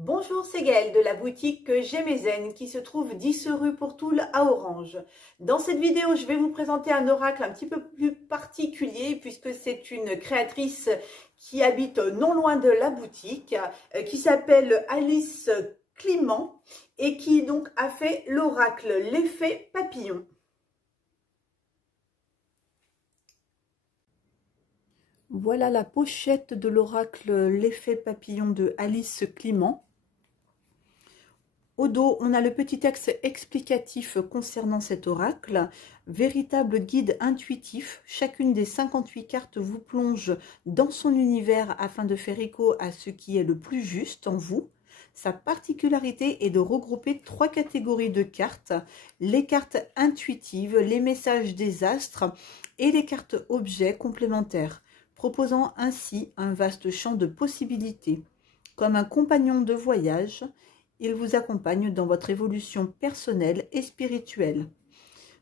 Bonjour, c'est Gaëlle de la boutique Gémézen qui se trouve 10 rue Pourtoul à Orange. Dans cette vidéo, je vais vous présenter un oracle un petit peu plus particulier puisque c'est une créatrice qui habite non loin de la boutique, qui s'appelle Alice Clément et qui donc a fait l'oracle L'effet papillon. Voilà la pochette de l'oracle L'effet papillon de Alice Clément. Au dos, on a le petit texte explicatif concernant cet oracle. Véritable guide intuitif, chacune des 58 cartes vous plonge dans son univers afin de faire écho à ce qui est le plus juste en vous. Sa particularité est de regrouper 3 catégories de cartes, les cartes intuitives, les messages des astres et les cartes objets complémentaires, proposant ainsi un vaste champ de possibilités. Comme un compagnon de voyage, il vous accompagne dans votre évolution personnelle et spirituelle.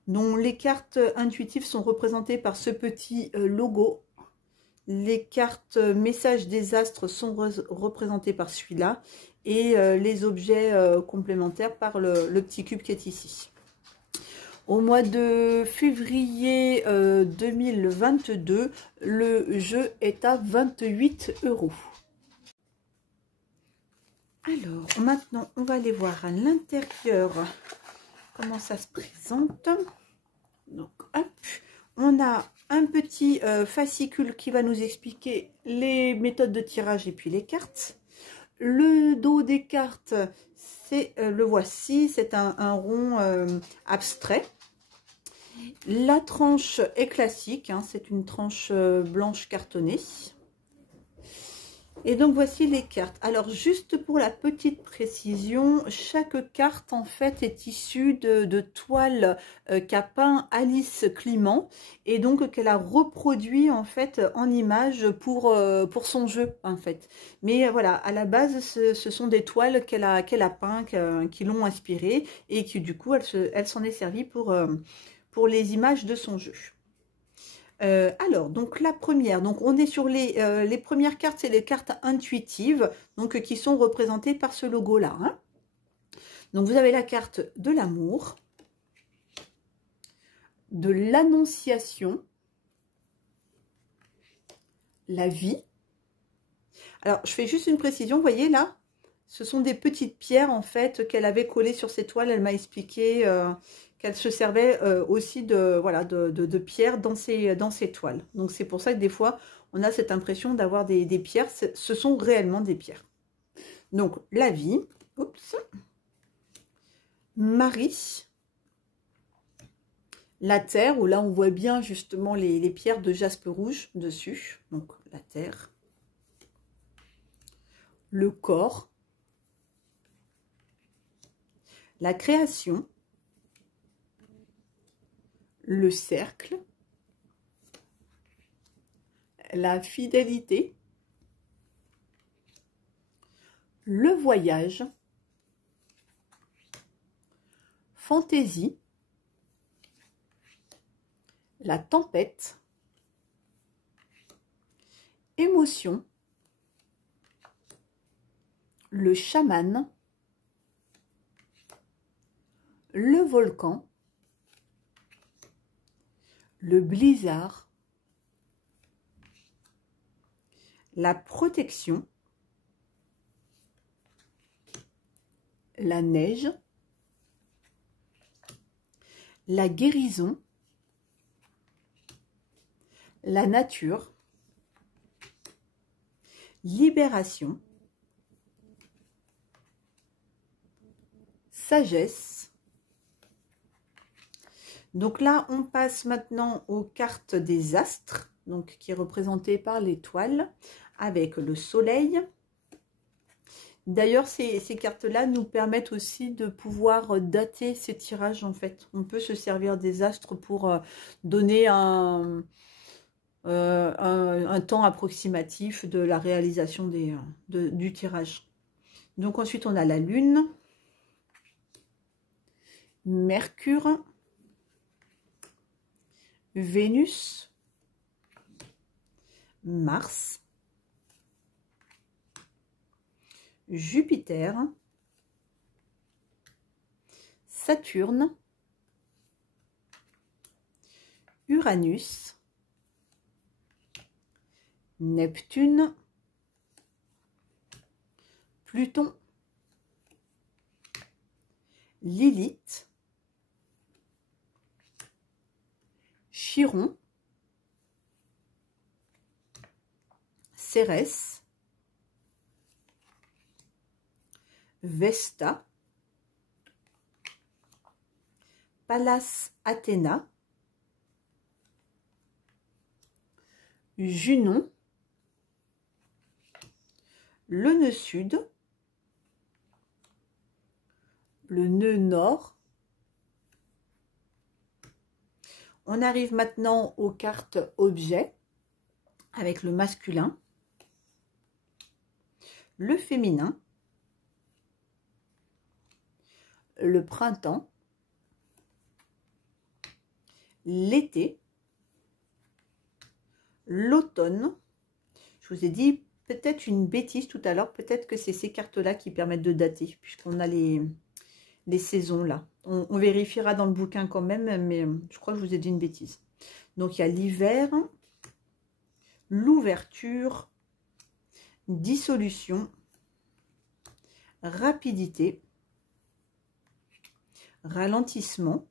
Donc, les cartes intuitives sont représentées par ce petit logo. Les cartes messages des astres sont représentées par celui-là. Et les objets complémentaires par le petit cube qui est ici. Au mois de février 2022, le jeu est à 28 €. Alors, maintenant, on va aller voir à l'intérieur comment ça se présente. Donc, hop, on a un petit fascicule qui va nous expliquer les méthodes de tirage et puis les cartes. Le dos des cartes, c'est le voici, c'est un rond abstrait. La tranche est classique, hein, c'est une tranche blanche cartonnée. Et donc voici les cartes. Alors juste pour la petite précision, chaque carte en fait est issue de toiles qu'a peint Alice Clément et donc qu'elle a reproduit en fait en image pour son jeu en fait. Mais voilà, à la base ce sont des toiles qu'elle a peint, qui l'ont inspirée et qui du coup elle s'en est servie pour les images de son jeu. Alors, donc la première, donc on est sur les premières cartes, c'est les cartes intuitives, donc qui sont représentées par ce logo-là. Hein. Donc vous avez la carte de l'amour, de l'annonciation, la vie. Alors, je fais juste une précision, vous voyez là, ce sont des petites pierres en fait qu'elle avait collées sur ses toiles. Elle m'a expliqué qu'elle se servait aussi de pierres dans ses toiles. Donc c'est pour ça que des fois on a cette impression d'avoir des pierres. Ce sont réellement des pierres. Donc la vie, oups, Marie, la terre, où là on voit bien justement les pierres de jaspe rouge dessus. Donc la terre, le corps, la création, le cercle, la fidélité, le voyage, fantaisie, la tempête, émotion, le chaman, le volcan, le blizzard, la protection, la neige, la guérison, la nature, libération, sagesse. Donc là, on passe maintenant aux cartes des astres, donc qui est représentée par l'étoile, avec le soleil. D'ailleurs, ces cartes-là nous permettent aussi de pouvoir dater ces tirages, en fait. On peut se servir des astres pour donner un temps approximatif de la réalisation du tirage. Donc ensuite, on a la Lune, Mercure, Vénus, Mars, Jupiter, Saturne, Uranus, Neptune, Pluton, Lilith, Chiron, Cérès, Vesta, Pallas Athéna, Junon, le nœud sud, le nœud nord. On arrive maintenant aux cartes objets avec le masculin, le féminin, le printemps, l'été, l'automne. Je vous ai dit peut-être une bêtise tout à l'heure, peut-être que c'est ces cartes-là qui permettent de dater, puisqu'on a les saisons là. On vérifiera dans le bouquin quand même, mais je crois que je vous ai dit une bêtise. Donc il y a l'hiver, l'ouverture, dissolution, rapidité, ralentissement,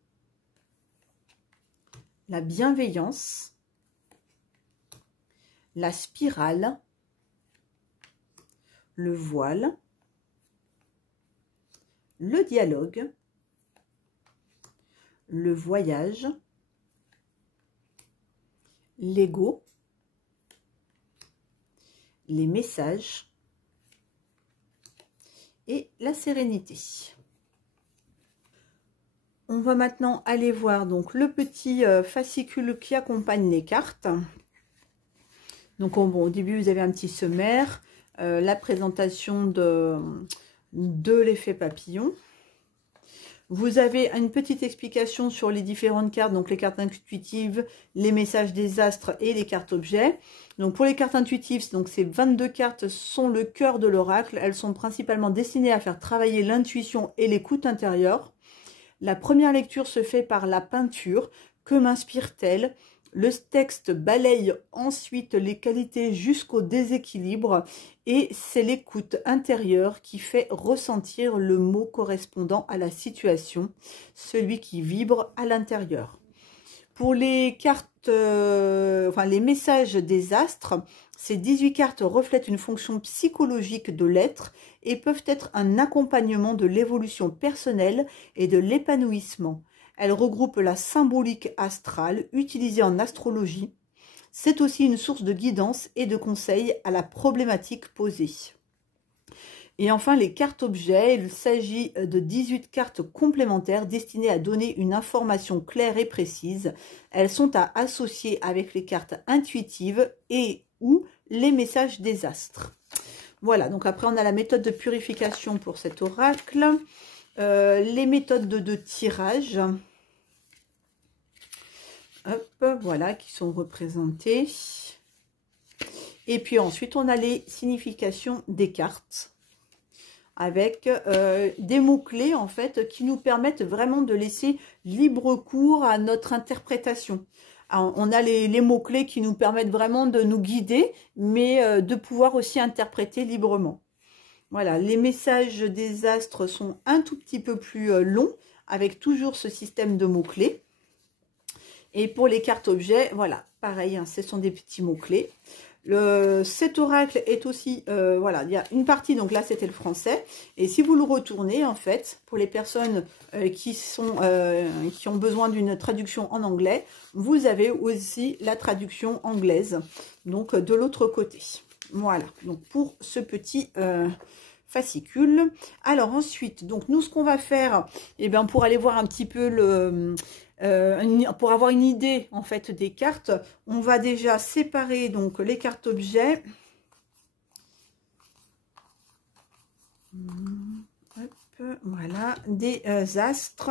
la bienveillance, la spirale, le voile, le dialogue, le voyage, l'ego, les messages et la sérénité. On va maintenant aller voir donc le petit fascicule qui accompagne les cartes. Donc bon, au début vous avez un petit sommaire, la présentation de l'effet papillon. Vous avez une petite explication sur les différentes cartes, donc les cartes intuitives, les messages des astres et les cartes objets. Donc pour les cartes intuitives, donc ces 22 cartes sont le cœur de l'oracle. Elles sont principalement destinées à faire travailler l'intuition et l'écoute intérieure. La première lecture se fait par la peinture. Que m'inspire-t-elle? Le texte balaye ensuite les qualités jusqu'au déséquilibre et c'est l'écoute intérieure qui fait ressentir le mot correspondant à la situation, celui qui vibre à l'intérieur. Pour les cartes, les messages des astres, ces 18 cartes reflètent une fonction psychologique de l'être et peuvent être un accompagnement de l'évolution personnelle et de l'épanouissement. Elles regroupent la symbolique astrale utilisée en astrologie. C'est aussi une source de guidance et de conseils à la problématique posée. Et enfin, les cartes objets, il s'agit de 18 cartes complémentaires destinées à donner une information claire et précise. Elles sont à associer avec les cartes intuitives et ou les messages des astres. Voilà, donc après on a la méthode de purification pour cet oracle, les méthodes de tirage. Hop, voilà, qui sont représentées. Et puis ensuite, on a les significations des cartes avec des mots-clés, en fait, qui nous permettent vraiment de laisser libre cours à notre interprétation. Alors, on a les mots-clés qui nous permettent vraiment de nous guider, mais de pouvoir aussi interpréter librement. Voilà, les messages des astres sont un tout petit peu plus longs, avec toujours ce système de mots-clés. Et pour les cartes objets, voilà, pareil, hein, ce sont des petits mots-clés. Cet oracle est aussi, voilà, il y a une partie, donc là c'était le français. Et si vous le retournez, en fait, pour les personnes qui ont besoin d'une traduction en anglais, vous avez aussi la traduction anglaise, donc de l'autre côté. Voilà, donc pour ce petit fascicule. Alors ensuite, donc nous ce qu'on va faire, eh bien, pour aller voir un petit peu pour avoir une idée en fait des cartes, on va déjà séparer donc les cartes objets. Hop, voilà, des astres.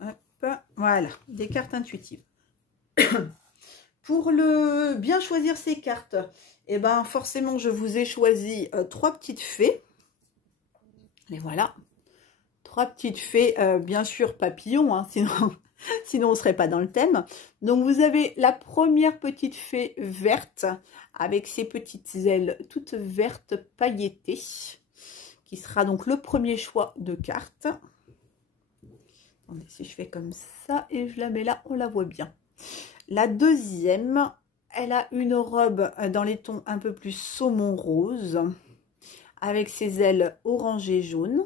Hop, voilà, des cartes intuitives. Pour bien choisir ces cartes, et ben forcément je vous ai choisi 3 petites fées. Et voilà, 3 petites fées, bien sûr papillons, hein, sinon on ne serait pas dans le thème. Donc vous avez la première petite fée verte avec ses petites ailes toutes vertes pailletées, qui sera donc le premier choix de carte. Attendez, si je fais comme ça et je la mets là, on la voit bien. La deuxième, elle a une robe dans les tons un peu plus saumon rose, avec ses ailes orangées jaunes.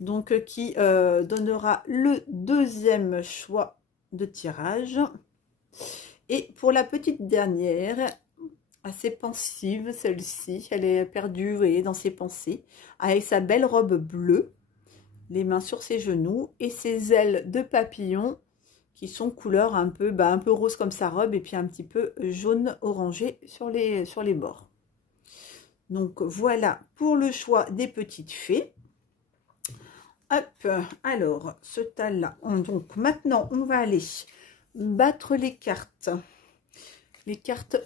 Donc qui donnera le deuxième choix de tirage. Et pour la petite dernière, assez pensive celle-ci, elle est perdue, vous voyez, dans ses pensées, avec sa belle robe bleue, les mains sur ses genoux et ses ailes de papillon qui sont couleur un peu rose comme sa robe et puis un petit peu jaune orangé sur les bords. Donc voilà pour le choix des petites fées. Hop, alors ce tas-là, donc maintenant on va aller battre les cartes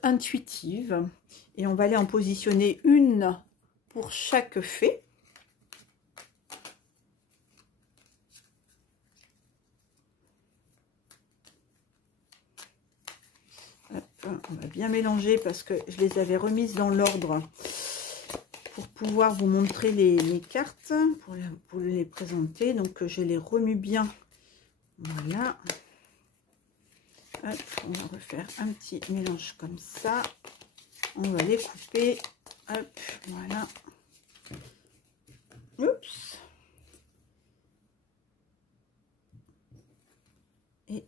intuitives, et on va aller en positionner une pour chaque fée. Hop, on va bien mélanger parce que je les avais remises dans l'ordre pour pouvoir vous montrer les cartes, pour les présenter. Donc je les remue bien, voilà. Hop, on va refaire un petit mélange comme ça. On va les couper. Hop, voilà. Oups. Et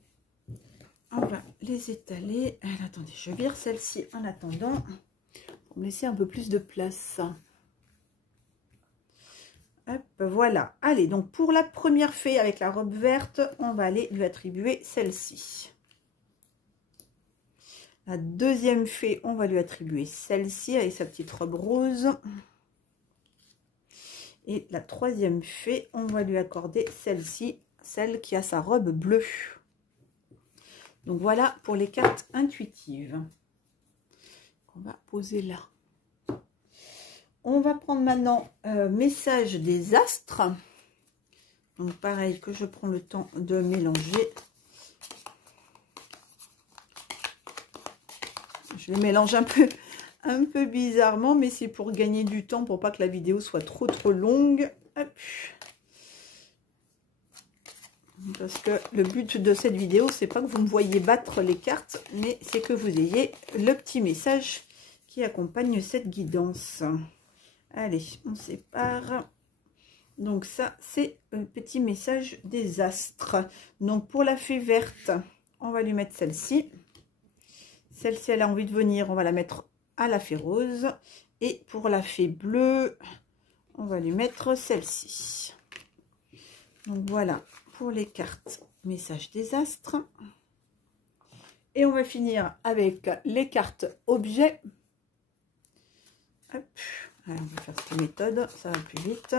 on va les étaler. Alors, attendez, je vire celle-ci en attendant pour me laisser un peu plus de place. Hop, voilà. Allez, donc pour la première fée avec la robe verte, on va aller lui attribuer celle-ci. La deuxième fée, on va lui attribuer celle-ci avec sa petite robe rose. Et la troisième fée, on va lui accorder celle-ci, celle qui a sa robe bleue. Donc voilà pour les cartes intuitives. On va poser là. On va prendre maintenant message des astres. Donc pareil que je prends le temps de mélanger. Je les mélange un peu bizarrement, mais c'est pour gagner du temps, pour pas que la vidéo soit trop longue. Hop. Parce que le but de cette vidéo, c'est pas que vous me voyez battre les cartes, mais c'est que vous ayez le petit message qui accompagne cette guidance. Allez, on sépare. Donc ça, c'est le petit message des astres. Donc pour la fée verte, on va lui mettre celle-ci. Celle-ci, elle a envie de venir, on va la mettre à la fée rose. Et pour la fée bleue, on va lui mettre celle-ci. Donc voilà pour les cartes message des astres. Et on va finir avec les cartes objets. Hop. Alors, on va faire cette méthode, ça va plus vite.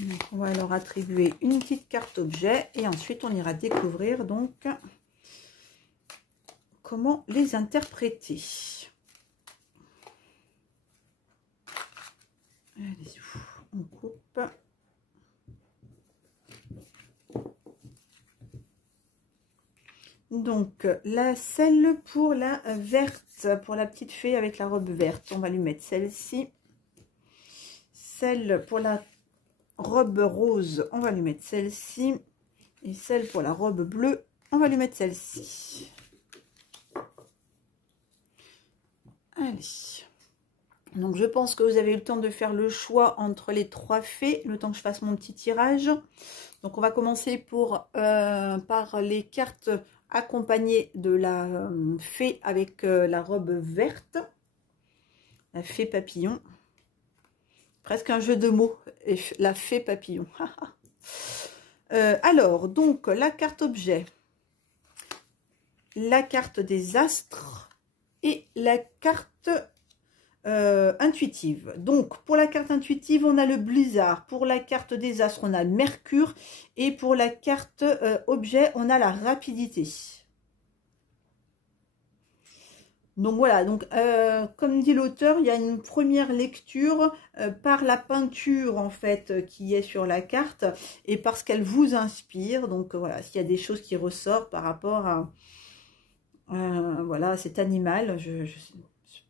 Donc, on va leur attribuer une petite carte objet et ensuite on ira découvrir donc comment les interpréter. Allez, on coupe. Donc celle pour la verte, pour la petite fée avec la robe verte, on va lui mettre celle-ci. Celle pour la robe rose, on va lui mettre celle-ci. Et celle pour la robe bleue, on va lui mettre celle-ci. Allez. Donc je pense que vous avez eu le temps de faire le choix entre les 3 fées, le temps que je fasse mon petit tirage. Donc on va commencer par les cartes accompagnées de la fée avec la robe verte. La fée papillon. Presque un jeu de mots, la fée papillon. Alors, donc, la carte objet. la carte des astres et la carte intuitive. Donc, pour la carte intuitive, on a le blizzard. Pour la carte des astres, on a le mercure. Et pour la carte objet, on a la rapidité. Donc voilà, donc comme dit l'auteur, il y a une première lecture par la peinture en fait qui est sur la carte et parce qu'elle vous inspire. Donc voilà, s'il y a des choses qui ressortent par rapport à voilà, cet animal, je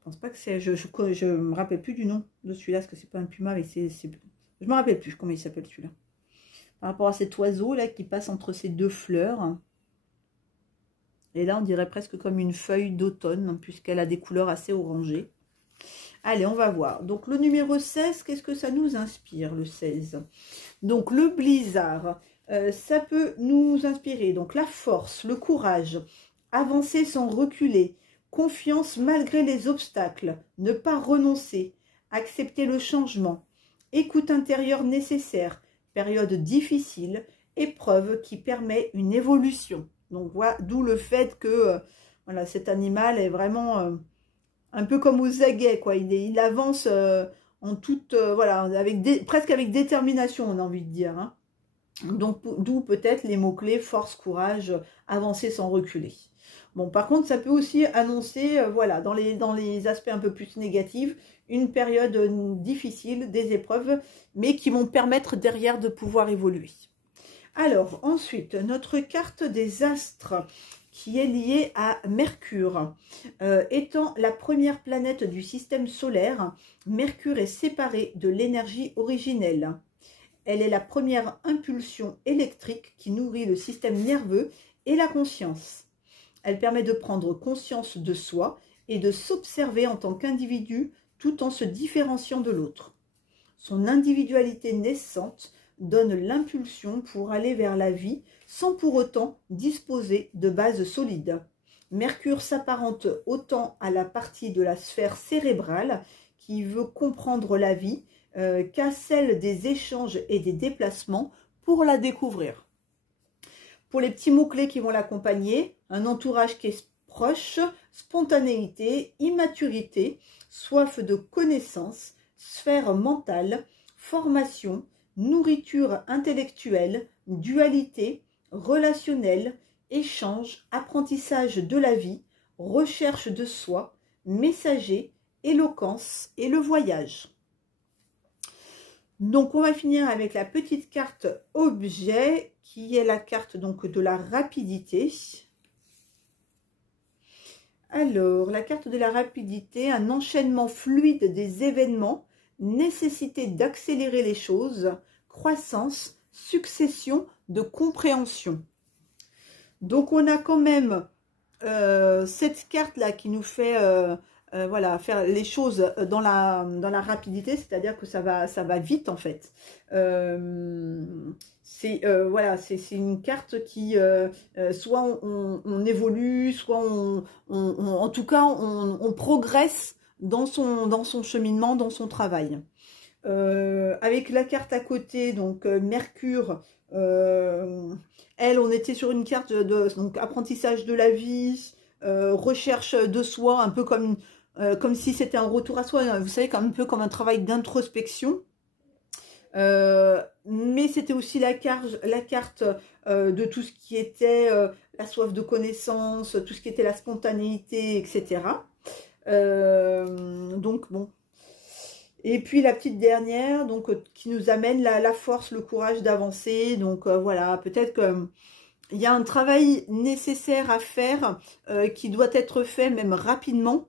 pense pas que c'est, je me rappelle plus du nom de celui-là, parce que c'est pas un puma, mais je me rappelle plus comment il s'appelle celui-là. Par rapport à cet oiseau là qui passe entre ces deux fleurs. Et là, on dirait presque comme une feuille d'automne, puisqu'elle a des couleurs assez orangées. Allez, on va voir. Donc, le numéro 16, qu'est-ce que ça nous inspire, le 16? Donc, le blizzard, ça peut nous inspirer. Donc, la force, le courage, avancer sans reculer, confiance malgré les obstacles, ne pas renoncer, accepter le changement, écoute intérieure nécessaire, période difficile, épreuve qui permet une évolution. Donc voilà, d'où le fait que voilà, cet animal est vraiment un peu comme aux aguets, quoi. Il avance en toute, voilà, presque avec détermination, on a envie de dire. Hein. Donc d'où peut-être les mots-clés force, courage, avancer sans reculer. Bon, par contre, ça peut aussi annoncer, voilà, dans les aspects un peu plus négatifs, une période difficile, des épreuves, mais qui vont permettre derrière de pouvoir évoluer. Alors, ensuite, notre carte des astres qui est liée à Mercure. Étant la première planète du système solaire, Mercure est séparée de l'énergie originelle. Elle est la première impulsion électrique qui nourrit le système nerveux et la conscience. Elle permet de prendre conscience de soi et de s'observer en tant qu'individu tout en se différenciant de l'autre. Son individualité naissante donne l'impulsion pour aller vers la vie sans pour autant disposer de bases solides. Mercure s'apparente autant à la partie de la sphère cérébrale qui veut comprendre la vie qu'à celle des échanges et des déplacements pour la découvrir. Pour les petits mots-clés qui vont l'accompagner, un entourage qui est proche, spontanéité, immaturité, soif de connaissance, sphère mentale, formation, nourriture intellectuelle, dualité, relationnelle, échange, apprentissage de la vie, recherche de soi, messager, éloquence et le voyage. Donc on va finir avec la petite carte objet qui est la carte donc de la rapidité. Alors la carte de la rapidité, un enchaînement fluide des événements, nécessité d'accélérer les choses, croissance, succession de compréhension. Donc on a quand même cette carte là qui nous fait voilà, faire les choses dans la rapidité, c'est-à-dire que ça va vite en fait. Voilà, c'est une carte qui soit on évolue, soit en tout cas on progresse dans son cheminement, dans son travail. Avec la carte à côté, donc Mercure, elle, on était sur une carte donc apprentissage de la vie, recherche de soi, un peu comme si c'était un retour à soi, vous savez, un peu comme un travail d'introspection. Mais c'était aussi la carte de tout ce qui était la soif de connaissance, tout ce qui était la spontanéité, etc. Donc bon. Et puis la petite dernière, donc qui nous amène la force, le courage d'avancer. Donc voilà, peut-être que il y a un travail nécessaire à faire qui doit être fait même rapidement.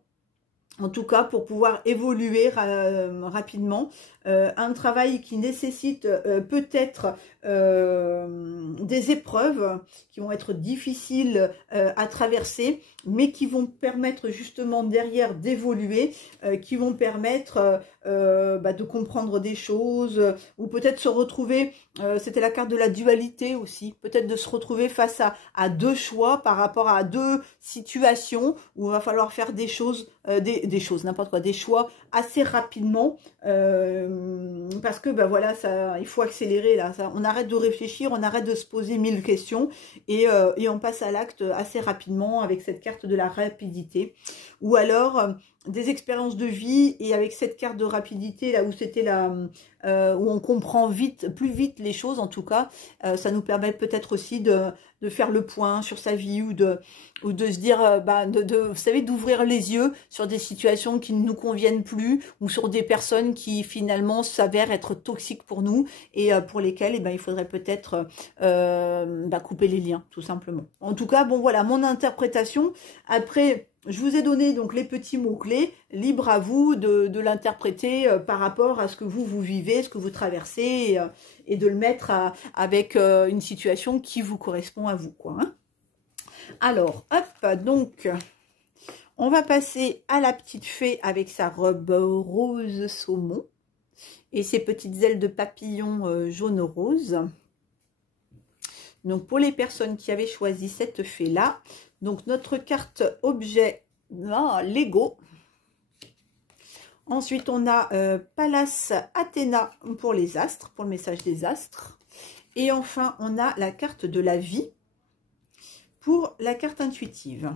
En tout cas, pour pouvoir évoluer rapidement, un travail qui nécessite peut-être des épreuves qui vont être difficiles à traverser, mais qui vont permettre justement derrière d'évoluer, qui vont permettre de comprendre des choses, ou peut-être se retrouver, c'était la carte de la dualité aussi, peut-être de se retrouver face à deux choix par rapport à deux situations où il va falloir faire des choses, des choses, n'importe quoi, des choix assez rapidement, parce que voilà, il faut accélérer là, on a arrête de réfléchir, on arrête de se poser 1000 questions et on passe à l'acte assez rapidement avec cette carte de la rapidité. Ou alors des expériences de vie et avec cette carte de rapidité, là où c'était où on comprend plus vite les choses en tout cas, ça nous permet peut-être aussi de faire le point sur sa vie ou de se dire, vous savez, d'ouvrir les yeux sur des situations qui ne nous conviennent plus ou sur des personnes qui finalement s'avèrent être toxiques pour nous et pour lesquelles il faudrait peut-être couper les liens, tout simplement. En tout cas, bon voilà, mon interprétation. Après, je vous ai donné donc les petits mots-clés, libre à vous de l'interpréter par rapport à ce que vous vivez, ce que vous traversez, et de le mettre avec une situation qui vous correspond à vous, quoi. Hein. Alors, hop, donc, on va passer à la petite fée avec sa robe rose saumon et ses petites ailes de papillon jaune-rose. Donc, pour les personnes qui avaient choisi cette fée-là, donc notre carte objet, Lego. Ensuite, on a Pallas Athéna pour les astres, pour le message des astres. Et enfin, on a la carte de la vie pour la carte intuitive.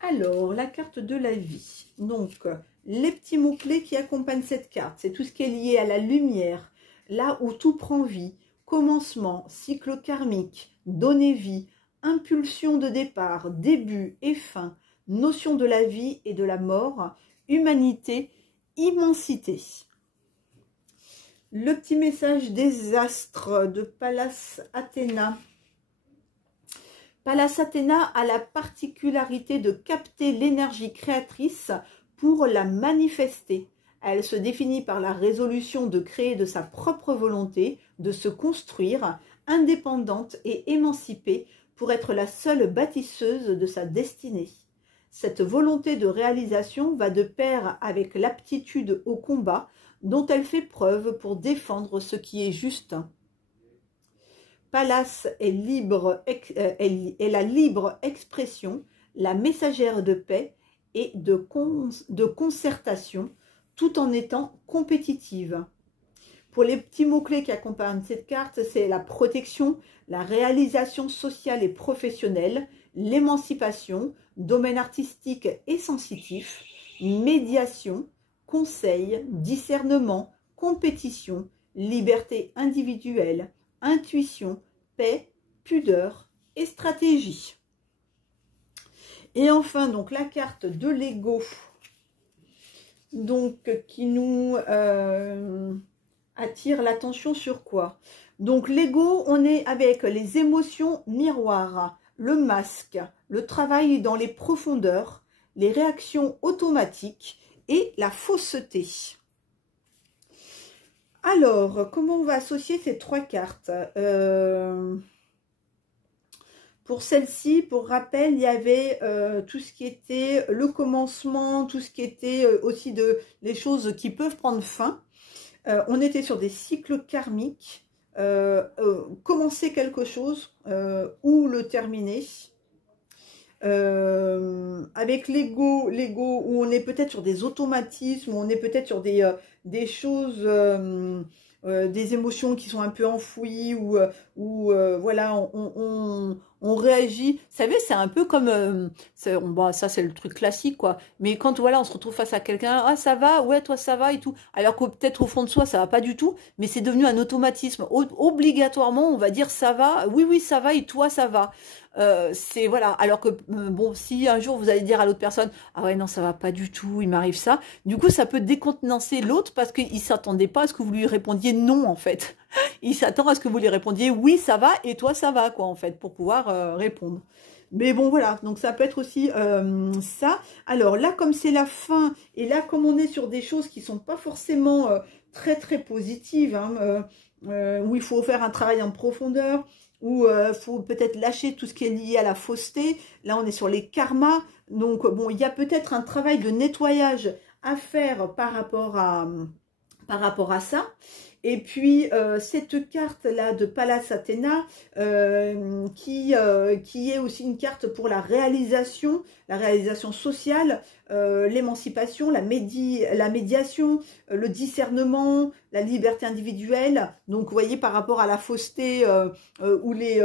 Alors, la carte de la vie. Donc, les petits mots-clés qui accompagnent cette carte, c'est tout ce qui est lié à la lumière, là où tout prend vie, commencement, cycle karmique, donner vie, impulsion de départ, début et fin, notion de la vie et de la mort, humanité, immensité. Le petit message des astres de Pallas Athéna. Pallas Athéna a la particularité de capter l'énergie créatrice pour la manifester. Elle se définit par la résolution de créer de sa propre volonté, de se construire, indépendante et émancipée, pour être la seule bâtisseuse de sa destinée. Cette volonté de réalisation va de pair avec l'aptitude au combat dont elle fait preuve pour défendre ce qui est juste. Pallas est la libre expression, la messagère de paix et de concertation, tout en étant compétitive. Pour les petits mots-clés qui accompagnent cette carte, c'est la protection, la réalisation sociale et professionnelle, l'émancipation, domaine artistique et sensitif, médiation, conseil, discernement, compétition, liberté individuelle, intuition, paix, pudeur et stratégie. Et enfin, donc la carte de l'ego, donc qui nous attire l'attention sur quoi? Donc l'ego, on est avec les émotions miroirs, le masque, le travail dans les profondeurs, les réactions automatiques et la fausseté. Alors, comment on va associer ces trois cartes? Pour celle-ci, pour rappel, il y avait tout ce qui était le commencement, tout ce qui était aussi les choses qui peuvent prendre fin. On était sur des cycles karmiques, commencer quelque chose ou le terminer. Avec l'ego où on est peut-être sur des automatismes, où on est peut-être sur des choses, des émotions qui sont un peu enfouies, ou voilà, on réagit. Vous savez, c'est un peu comme, ça c'est le truc classique, quoi. Mais quand voilà, on se retrouve face à quelqu'un, ah ça va, ouais toi ça va et tout. Alors que peut-être au fond de soi ça va pas du tout, mais c'est devenu un automatisme. Obligatoirement, on va dire ça va, oui ça va et toi ça va. C'est voilà, alors que bon, si un jour vous allez dire à l'autre personne, ah ouais non ça va pas du tout, il m'arrive ça, du coup ça peut décontenancer l'autre parce qu'il s'attendait pas à ce que vous lui répondiez non en fait. Il s'attend à ce que vous lui répondiez oui ça va et toi ça va quoi en fait pour pouvoir répondre. Mais bon voilà, donc ça peut être aussi ça. Alors là comme c'est la fin et là comme on est sur des choses qui sont pas forcément très très positives, hein, où il faut faire un travail en profondeur, où il faut peut-être lâcher tout ce qui est lié à la fausseté. Là, on est sur les karmas. Donc, bon, il y a peut-être un travail de nettoyage à faire par rapport à ça. Et puis, cette carte-là de Pallas Athéna, qui est aussi une carte pour la réalisation sociale, l'émancipation, la médiation, le discernement, la liberté individuelle. Donc, vous voyez, par rapport à la fausseté ou les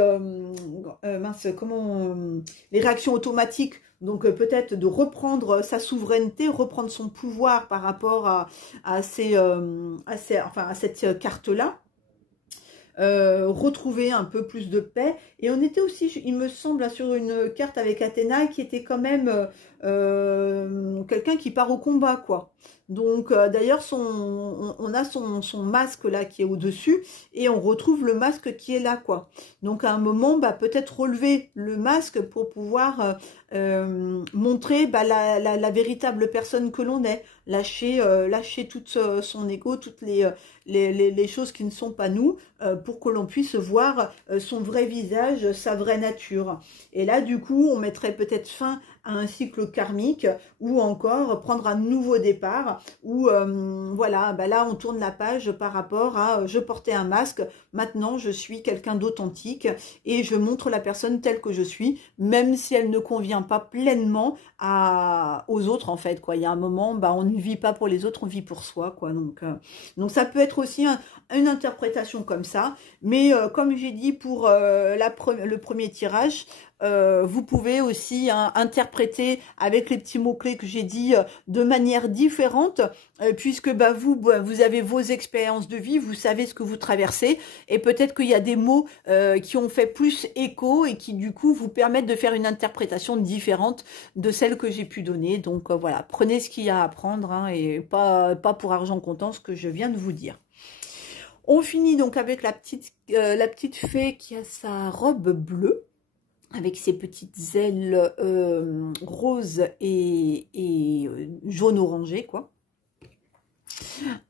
les réactions automatiques. Donc, peut-être de reprendre sa souveraineté, reprendre son pouvoir par rapport à cette carte-là. Retrouver un peu plus de paix. Et on était aussi, il me semble, sur une carte avec Athéna qui était quand même quelqu'un qui part au combat, quoi. Donc d'ailleurs on a son masque là qui est au-dessus et on retrouve le masque qui est là, quoi. Donc à un moment, peut-être relever le masque pour pouvoir montrer la véritable personne que l'on est, lâcher tout son ego, toutes les choses qui ne sont pas nous, pour que l'on puisse voir son vrai visage, sa vraie nature. Et là, du coup, on mettrait peut-être fin à un cycle karmique ou encore prendre un nouveau départ où, voilà, là, on tourne la page par rapport à je portais un masque, maintenant je suis quelqu'un d'authentique et je montre la personne telle que je suis, même si elle ne convient pas pleinement aux autres, en fait, quoi. Il y a un moment, on ne vit pas pour les autres, on vit pour soi, quoi. Donc ça peut être aussi une interprétation comme ça, mais comme j'ai dit pour le premier tirage, vous pouvez aussi interpréter avec les petits mots-clés que j'ai dit de manière différente, puisque vous avez vos expériences de vie, vous savez ce que vous traversez, et peut-être qu'il y a des mots qui ont fait plus écho et qui du coup vous permettent de faire une interprétation différente de celle que j'ai pu donner. Donc voilà, prenez ce qu'il y a à prendre, hein, et pas pour argent comptant ce que je viens de vous dire. On finit donc avec la petite fée qui a sa robe bleue, avec ses petites ailes roses et jaune orangé, quoi.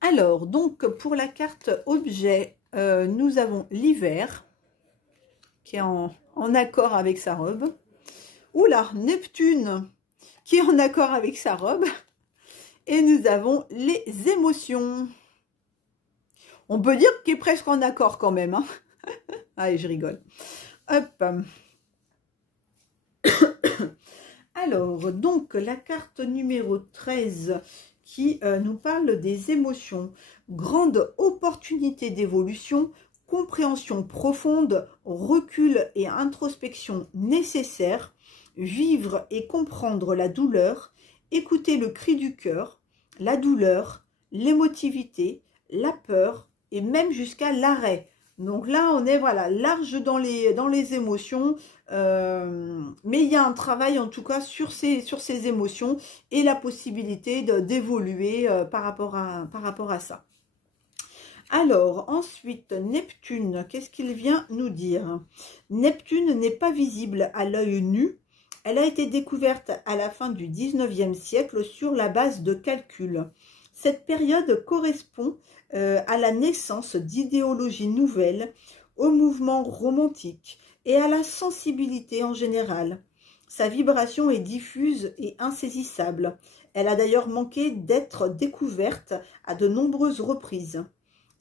Alors, donc, pour la carte objet, nous avons l'hiver, qui est en accord avec sa robe. Oula, Neptune, qui est en accord avec sa robe. Et nous avons les émotions. On peut dire qu'il est presque en accord quand même, hein. Allez, je rigole. Hop. Alors, donc, la carte numéro 13 qui nous parle des émotions. Grande opportunité d'évolution, compréhension profonde, recul et introspection nécessaires, vivre et comprendre la douleur, écouter le cri du cœur, la douleur, l'émotivité, la peur et même jusqu'à l'arrêt. Donc là, on est voilà large dans les émotions, mais il y a un travail en tout cas sur ces émotions et la possibilité d'évoluer par rapport à ça. Alors, ensuite, Neptune, qu'est-ce qu'il vient nous dire? Neptune n'est pas visible à l'œil nu. Elle a été découverte à la fin du 19e siècle sur la base de calculs. Cette période correspond à la naissance d'idéologies nouvelles, au mouvement romantique et à la sensibilité en général. Sa vibration est diffuse et insaisissable. Elle a d'ailleurs manqué d'être découverte à de nombreuses reprises.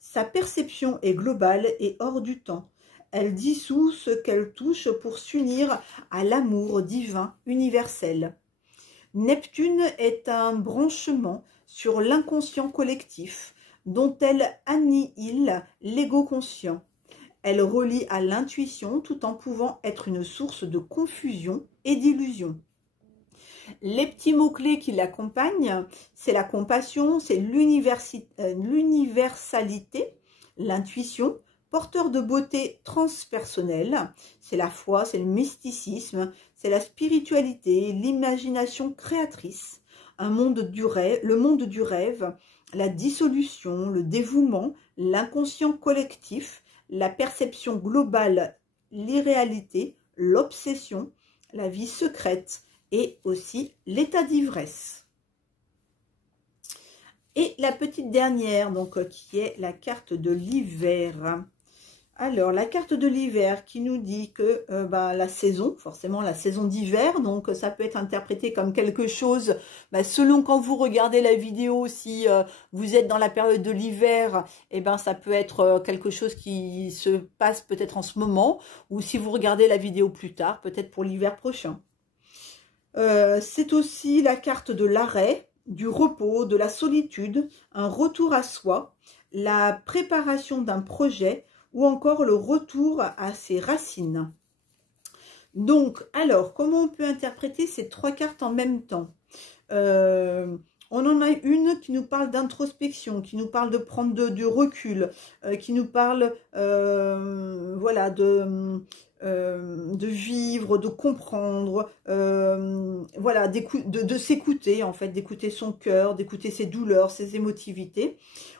Sa perception est globale et hors du temps. Elle dissout ce qu'elle touche pour s'unir à l'amour divin universel. Neptune est un branchement sur l'inconscient collectif, dont elle annihile l'ego conscient. Elle relie à l'intuition tout en pouvant être une source de confusion et d'illusion. Les petits mots-clés qui l'accompagnent, c'est la compassion, c'est l'universalité, l'intuition, porteur de beauté transpersonnelle, c'est la foi, c'est le mysticisme, c'est la spiritualité, l'imagination créatrice, le monde du rêve, la dissolution, le dévouement, l'inconscient collectif, la perception globale, l'irréalité, l'obsession, la vie secrète et aussi l'état d'ivresse. Et la petite dernière, donc, qui est la carte de l'hiver. Alors, la carte de l'hiver qui nous dit que la saison, forcément la saison d'hiver, donc ça peut être interprété comme quelque chose, selon quand vous regardez la vidéo, si vous êtes dans la période de l'hiver, ça peut être quelque chose qui se passe peut-être en ce moment, ou si vous regardez la vidéo plus tard, peut-être pour l'hiver prochain. C'est aussi la carte de l'arrêt, du repos, de la solitude, un retour à soi, la préparation d'un projet ou encore le retour à ses racines. Donc, alors, comment on peut interpréter ces trois cartes en même temps? On en a une qui nous parle d'introspection, qui nous parle de prendre du recul, qui nous parle voilà, de vivre, de comprendre, voilà, de s'écouter en fait, d'écouter son cœur, d'écouter ses douleurs, ses émotivités.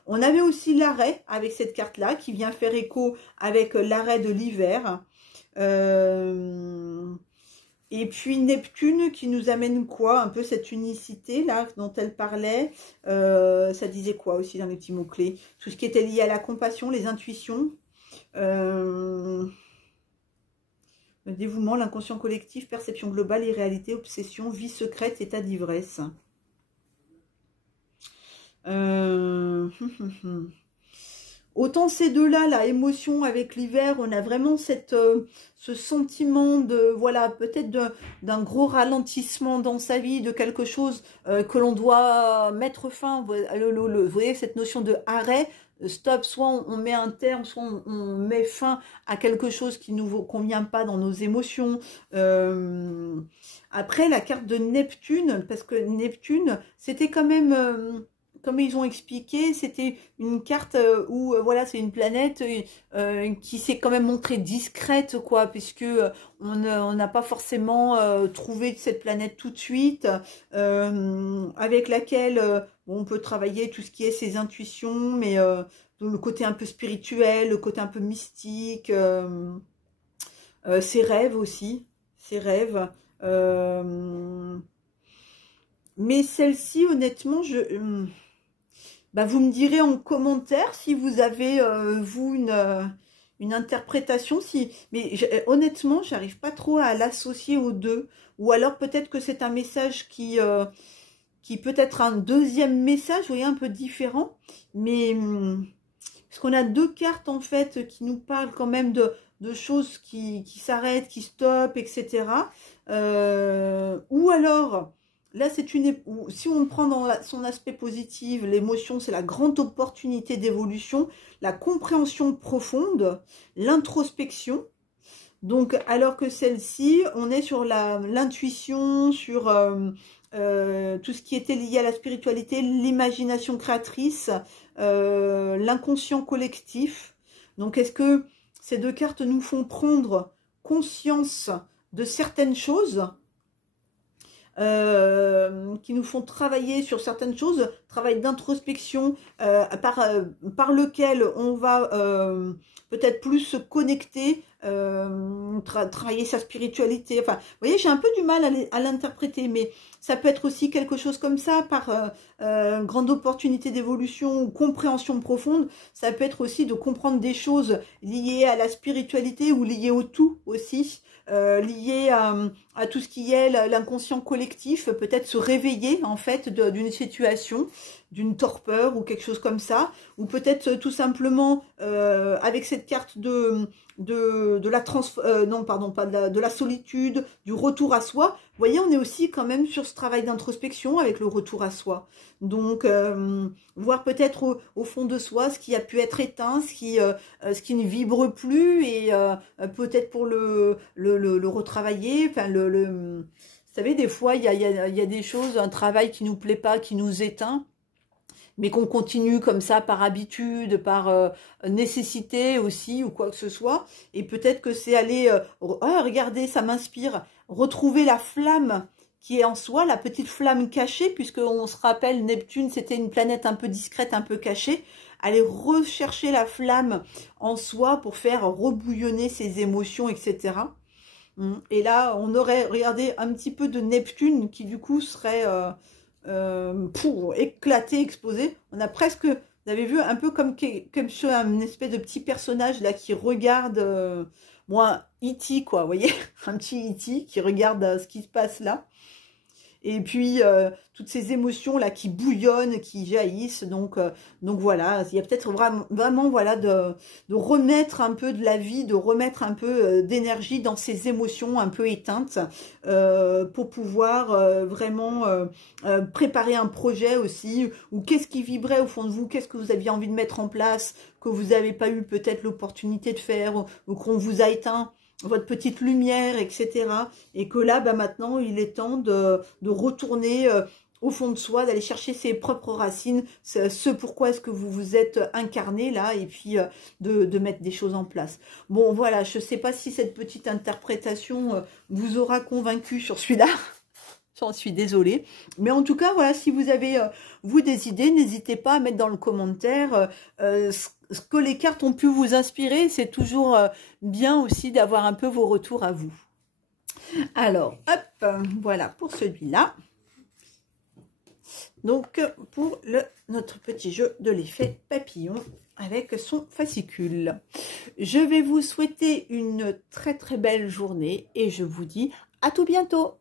On avait aussi l'arrêt avec cette carte-là qui vient faire écho avec l'arrêt de l'hiver. Et puis Neptune qui nous amène quoi? Un peu cette unicité là dont elle parlait. Ça disait quoi aussi dans les petits mots-clés? Tout ce qui était lié à la compassion, les intuitions. Le dévouement, l'inconscient collectif, perception globale, irréalité, obsession, vie secrète, état d'ivresse. Autant ces deux-là, la émotion avec l'hiver, on a vraiment ce sentiment de, voilà, peut-être d'un gros ralentissement dans sa vie, de quelque chose que l'on doit mettre fin. Vous voyez, cette notion de arrêt, stop, soit on met un terme, soit on met fin à quelque chose qui ne nous convient pas dans nos émotions. Après, la carte de Neptune, parce que Neptune, c'était quand même... comme ils ont expliqué, c'était une carte où, voilà, c'est une planète qui s'est quand même montrée discrète, quoi, puisque on n'a pas forcément trouvé cette planète tout de suite, avec laquelle on peut travailler tout ce qui est ses intuitions, mais le côté un peu spirituel, le côté un peu mystique, ses rêves aussi, ses rêves. Mais celle-ci, honnêtement, bah, vous me direz en commentaire si vous avez, vous, une interprétation. Mais honnêtement, j'arrive pas trop à l'associer aux deux. Ou alors peut-être que c'est un message qui peut être un deuxième message, vous voyez, un peu différent. Mais parce qu'on a deux cartes, en fait, qui nous parlent quand même de choses qui s'arrêtent, qui stoppent, etc. Ou alors... Là, si on prend dans son aspect positif, l'émotion, c'est la grande opportunité d'évolution, la compréhension profonde, l'introspection. Donc, alors que celle-ci, on est sur l'intuition, sur tout ce qui était lié à la spiritualité, l'imagination créatrice, l'inconscient collectif. Donc, est-ce que ces deux cartes nous font prendre conscience de certaines choses qui nous font travailler sur certaines choses, travail d'introspection par lequel on va peut-être plus se connecter, travailler sa spiritualité. Enfin, vous voyez, j'ai un peu du mal à l'interpréter, mais ça peut être aussi quelque chose comme ça, par grande opportunité d'évolution ou compréhension profonde. Ça peut être aussi de comprendre des choses liées à la spiritualité ou liées au tout aussi. Lié à tout ce qui est l'inconscient collectif, peut-être se réveiller en fait d'une situation, d'une torpeur ou quelque chose comme ça, ou peut-être tout simplement avec cette carte de la non pardon, pas de la solitude, du retour à soi. Vous voyez, on est aussi quand même sur ce travail d'introspection avec le retour à soi. Donc voir peut-être au fond de soi ce qui a pu être éteint, ce qui ne vibre plus, et peut-être pour le retravailler. Enfin vous savez, des fois il y a des choses, un travail qui nous plaît pas, qui nous éteint, mais qu'on continue comme ça par habitude, par nécessité aussi, ou quoi que ce soit. Et peut-être que c'est aller, regardez, ça m'inspire, retrouver la flamme qui est en soi, la petite flamme cachée, puisqu'on se rappelle, Neptune, c'était une planète un peu discrète, un peu cachée. Aller rechercher la flamme en soi pour faire rebouillonner ses émotions, etc. Et là, on aurait, regardé, un petit peu de Neptune qui, du coup, serait... pour éclater, exploser. On a presque, vous avez vu, un peu comme sur un espèce de petit personnage là qui regarde, bon, un E.T. quoi, vous voyez, un petit E.T. qui regarde ce qui se passe là. et puis toutes ces émotions là qui bouillonnent, qui jaillissent. Donc voilà, il y a peut-être vraiment voilà de remettre un peu de la vie, de remettre un peu d'énergie dans ces émotions un peu éteintes pour pouvoir vraiment préparer un projet aussi, ou qu'est-ce qui vibrait au fond de vous, qu'est-ce que vous aviez envie de mettre en place, que vous n'avez pas eu peut-être l'opportunité de faire, ou qu'on vous a éteint votre petite lumière, etc. Et que là, maintenant, il est temps de retourner au fond de soi, d'aller chercher ses propres racines, ce pourquoi est-ce que vous vous êtes incarné là, et puis de mettre des choses en place. Bon, voilà, je ne sais pas si cette petite interprétation vous aura convaincu sur celui-là. J'en suis désolée. Mais en tout cas, voilà, si vous avez, vous, des idées, n'hésitez pas à mettre dans le commentaire ce que les cartes ont pu vous inspirer. C'est toujours bien aussi d'avoir un peu vos retours à vous. Alors, hop, voilà pour celui-là. Donc, pour notre petit jeu de l'effet papillon avec son fascicule. Je vais vous souhaiter une très très belle journée et je vous dis à tout bientôt.